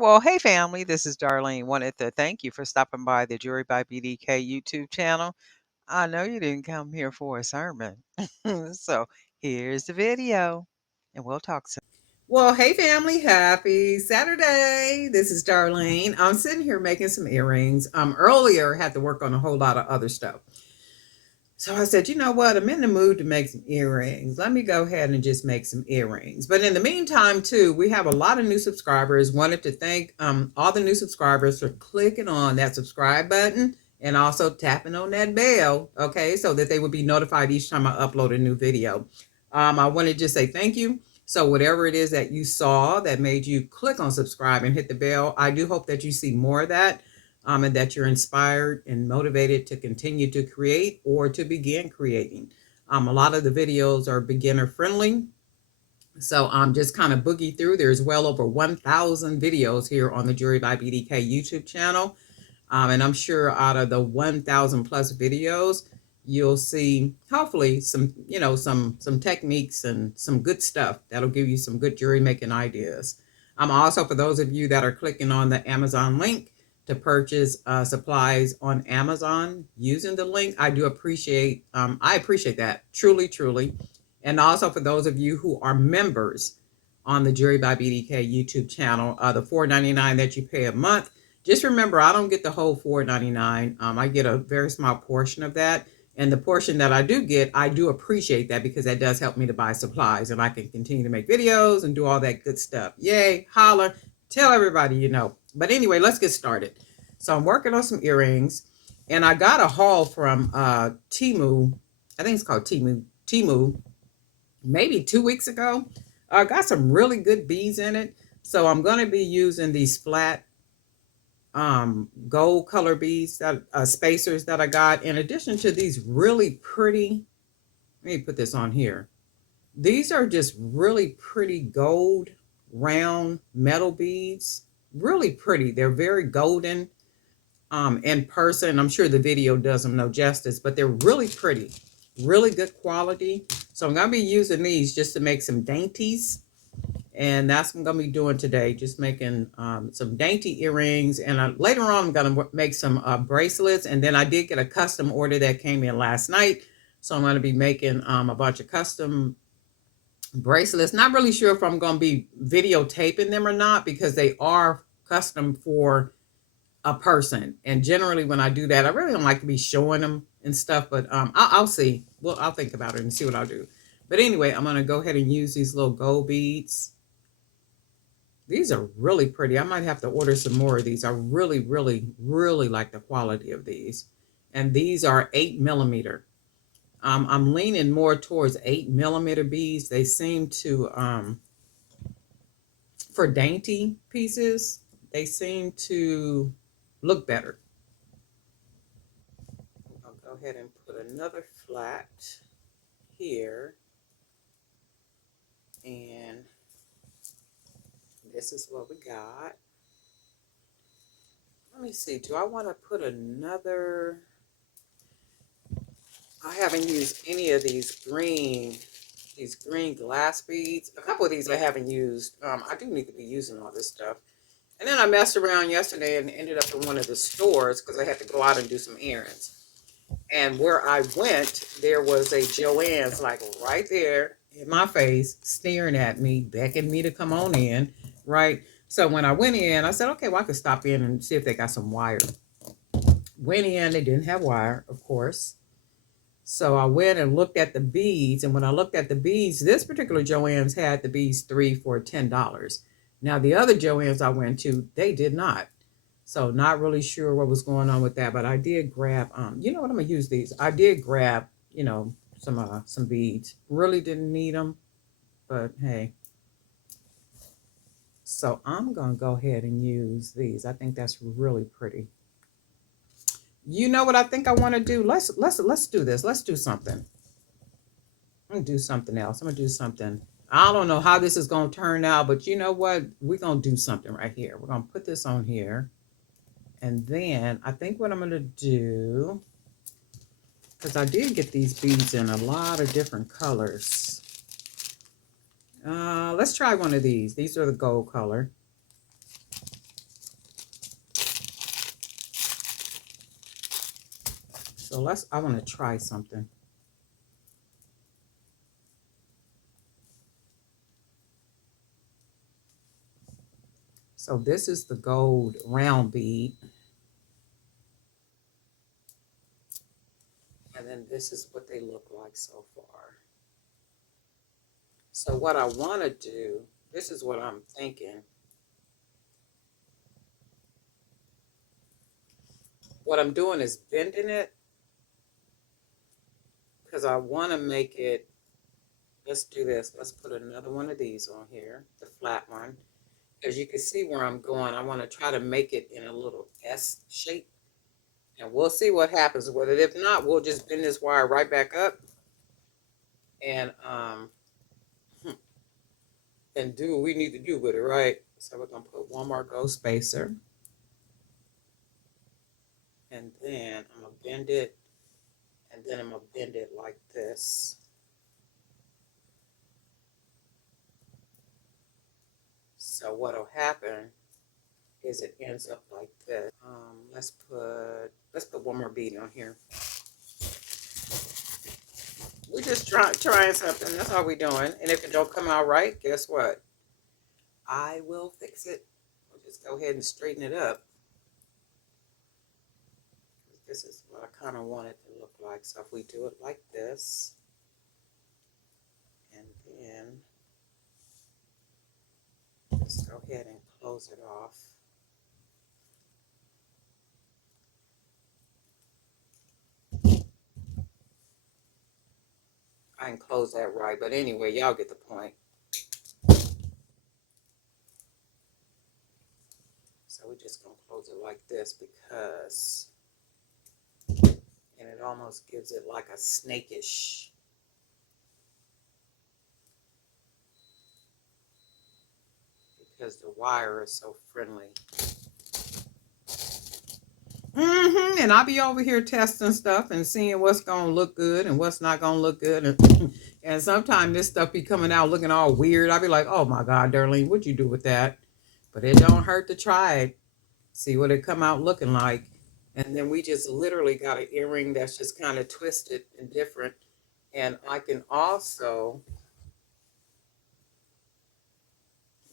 Well, hey family, this is Darlene. Wanted to thank you for stopping by the Jury by BDK YouTube channel. I know you didn't come here for a sermon. So here's the video, and we'll talk soon. Well, hey family, happy Saturday. This is Darlene. I'm sitting here making some earrings. Earlier had to work on a whole lot of other stuff. So I said, you know what? I'm in the mood to make some earrings. Let me go ahead and just make some earrings. But in the meantime, too, we have a lot of new subscribers. Wanted to thank all the new subscribers for clicking on that subscribe button and also tapping on that bell, okay, so that they would be notified each time I upload a new video. I want to just say thank you. So whatever it is that you saw that made you click on subscribe and hit the bell, I do hope that you see more of that. And that you're inspired and motivated to continue to create or to begin creating. A lot of the videos are beginner friendly. So just kind of boogie through. There's well over 1,000 videos here on the Jury by BDK YouTube channel. And I'm sure out of the 1,000 plus videos, you'll see hopefully some, some techniques and some good stuff that'll give you some good jewelry making ideas. Also, for those of you that are clicking on the Amazon link to purchase supplies on Amazon using the link, I appreciate that truly. And also for those of you who are members on the Jewelry by BDK YouTube channel, the $4.99 that you pay a month, just remember, I don't get the whole $4.99. I get a very small portion of that. And the portion that I do get, I do appreciate that because that does help me to buy supplies and I can continue to make videos and do all that good stuff. Yay, holler, tell everybody you know. But anyway, let's get started. So I'm working on some earrings and I got a haul from Temu. I think it's called Temu, maybe 2 weeks ago. I got some really good beads in it. So I'm going to be using these flat gold color beads that spacers that I got in addition to these really pretty. Let me put this on here. These are just really pretty gold round metal beads, really pretty. They're very golden in person. I'm sure the video does them no justice, but they're really pretty, really good quality. So I'm going to be using these just to make some dainties. And that's what I'm going to be doing today, just making some dainty earrings. And later on, I'm going to make some bracelets. And then I did get a custom order that came in last night. So I'm going to be making a bunch of custom bracelets. Not really sure if I'm going to be videotaping them or not because they are custom for a person. And generally when I do that, I really don't like to be showing them and stuff. But I'll see. Well, I'll think about it and see what I'll do. But anyway, I'm going to go ahead and use these little gold beads. These are really pretty. I might have to order some more of these. I really like the quality of these. And these are 8mm. I'm leaning more towards 8mm beads. They seem to, for dainty pieces, they seem to look better. I'll go ahead and put another flat here. And this is what we got. Let me see. Do I want to put another? I haven't used any of these green glass beads. A couple of these I haven't used. I do need to be using all this stuff. And then I messed around yesterday and ended up in one of the stores because I had to go out and do some errands. And where I went, there was a Joann's like right there in my face, staring at me, beckoning me to come on in, right? So when I went in, I said, okay, well, I could stop in and see if they got some wire. Went in, they didn't have wire, of course. So I went and looked at the beads. And when I looked at the beads, this particular Joann's had the beads 3 for $10. Now, the other Joann's I went to, they did not. So not really sure what was going on with that. But I did grab, you know what, I'm going to use these. I did grab, some beads. Really didn't need them. But hey. So I'm going to go ahead and use these. I think that's really pretty. You know what I think I want to do? Let's do this. Let's do something. I'm going to do something else. I'm going to do something. I don't know how this is going to turn out, but you know what? We're going to do something right here. We're going to put this on here. And then I think what I'm going to do, because I did get these beads in a lot of different colors. Let's try one of these. These are the gold color. So I want to try something. So this is the gold round bead. And then this is what they look like so far. So what I want to do, this is what I'm thinking. What I'm doing is bending it because I want to make it, let's do this. Let's put another one of these on here, the flat one. As you can see where I'm going, I want to try to make it in a little S shape. And we'll see what happens with it. If not, we'll just bend this wire right back up and and do what we need to do with it, right? So we're gonna put one more gold spacer. And then I'm gonna bend it, and then I'm gonna bend it like this. So what'll happen is it ends up like this. Let's put one more bead on here. We're just trying something. That's all we're doing. And if it don't come out right, guess what? I will fix it. We'll just go ahead and straighten it up. This is what I kind of want it to look like. So if we do it like this, and then let's go ahead and close it off. I didn't close that right, but anyway, y'all get the point. So we're just gonna close it like this because, and it almost gives it like a snakish. Because the wire is so friendly. And I'll be over here testing stuff and seeing what's gonna look good and what's not gonna look good. And sometimes this stuff be coming out looking all weird. I'll be like, oh my God, Darlene, what'd you do with that? But it don't hurt to try it. See what it come out looking like. And then we just literally got an earring that's just kind of twisted and different. And I can also,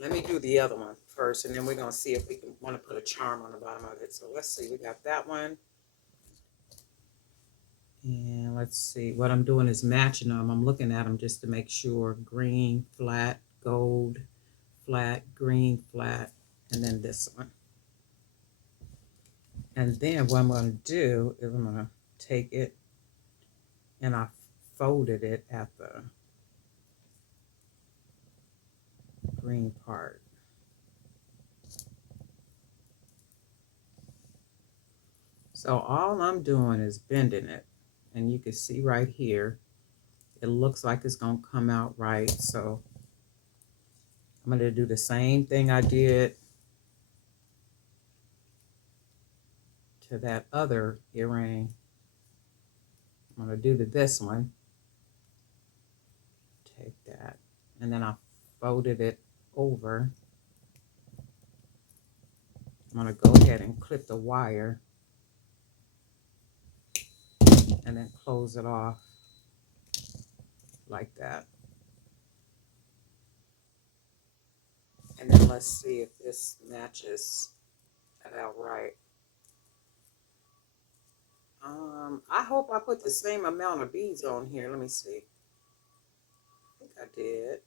let me do the other one first, and then we're gonna see if we can want to put a charm on the bottom of it. So let's see, we got that one. And let's see, what I'm doing is matching them. I'm looking at them just to make sure. Green, flat, gold, flat, green, flat, and then this one. And then what I'm going to do is I'm going to take it and I folded it at the green part. So all I'm doing is bending it. And you can see right here, it looks like it's going to come out right. So I'm going to do the same thing I did to that other earring. I'm going to do to this one. Take that. And then I folded it over. I'm going to go ahead and clip the wire. And then close it off like that. And then let's see if this matches that out right. I hope I put the same amount of beads on here. Let me see. I think I did.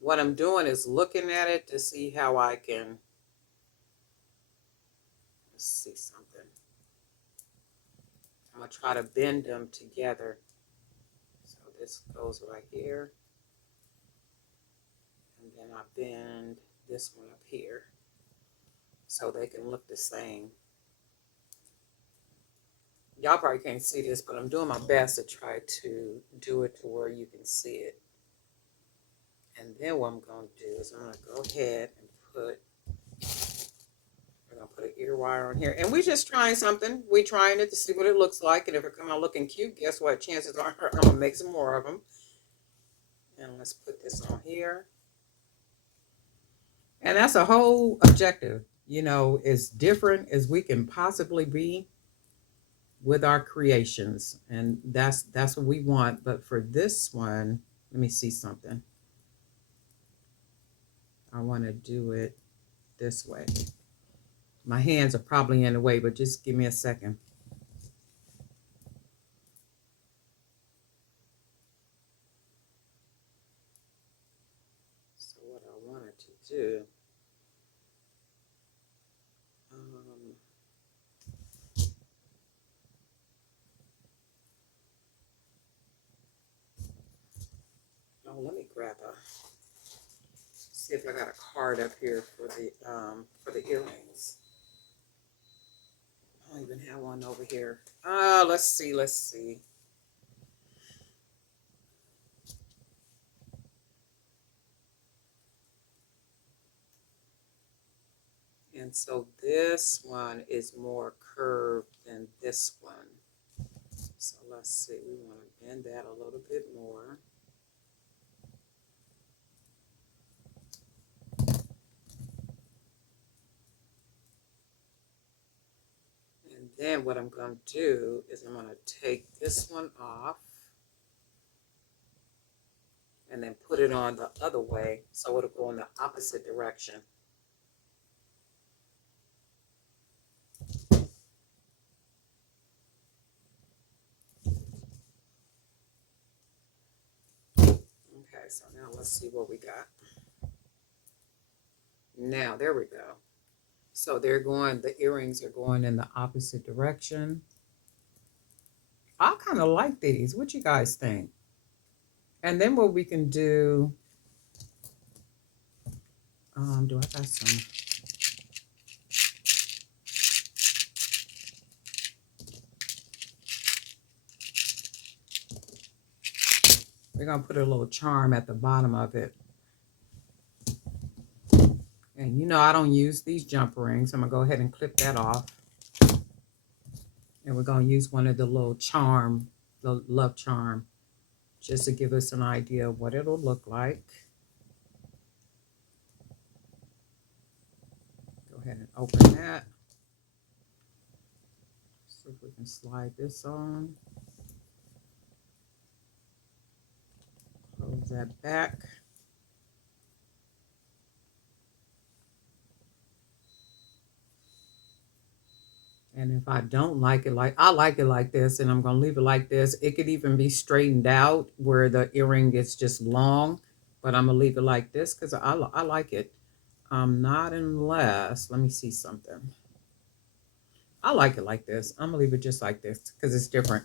What I'm doing is looking at it to see how I can, let's see something. I'm going to try to bend them together. So this goes right here. And then I bend this one up here so they can look the same. Y'all probably can't see this, but I'm doing my best to try to do it to where you can see it. And then what I'm going to do is I'm going to go ahead and we're going to put an ear wire on here. And we're just trying something. We're trying it to see what it looks like. And if it come out looking cute, guess what? Chances are I'm going to make some more of them. And let's put this on here. And that's a whole objective. as different as we can possibly be with our creations. And that's what we want. But for this one, let me see something. I want to do it this way. My hands are probably in the way, but just give me a second. So what I wanted to do, let me grab see if I got a card up here for the earrings. I don't even have one over here. Let's see. And so this one is more curved than this one. So let's see, we want to bend that a little bit more. And then what I'm going to do is I'm going to take this one off and then put it on the other way so it'll go in the opposite direction. Okay, so now let's see what we got. Now, there we go. So the earrings are going in the opposite direction. I kind of like these. What you guys think? And then what we can do, do I got some? We're going to put a little charm at the bottom of it. And I don't use these jump rings. I'm going to go ahead and clip that off. And we're going to use one of the little charm, the love charm, just to give us an idea of what it'll look like. Go ahead and open that. See if we can slide this on. Close that back. And if I don't like it, I like it like this, and I'm going to leave it like this. It could even be straightened out where the earring is just long, but I'm going to leave it like this because I like it. Not unless, let me see something. I like it like this. I'm going to leave it just like this because it's different.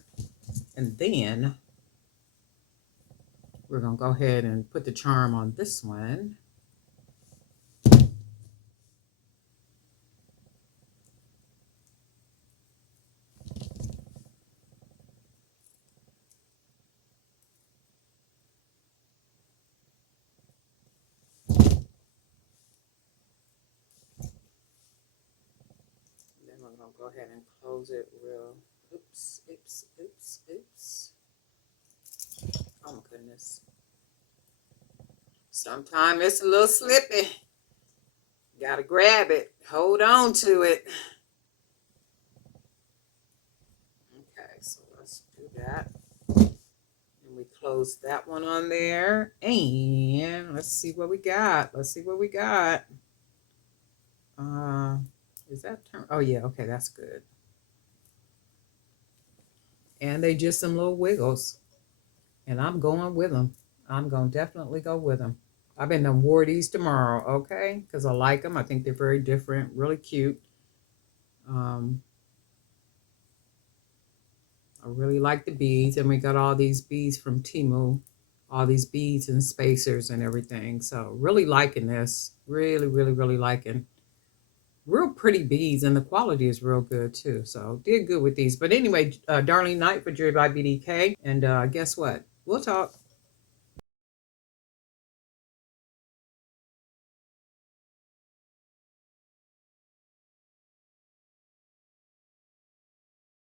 And then we're going to go ahead and put the charm on this one. I'm going to go ahead and close it real. Oops. Oh my goodness. Sometimes it's a little slippy. Got to grab it. Hold on to it. Okay, so let's do that. And we close that one on there. And let's see what we got. Is that turn? Oh yeah, okay, that's good. And they just some little wiggles. And I'm going with them. I'm going to definitely go with them. I've been to wear these tomorrow, okay? Because I like them. I think they're very different, really cute. I really like the beads. And we got all these beads from Temu. All these beads and spacers and everything. So really liking this. Really, really, really liking. Real pretty beads, and the quality is real good too. So did good with these. But anyway, Darling Night for Jewelry by BDK. And guess what? We'll talk.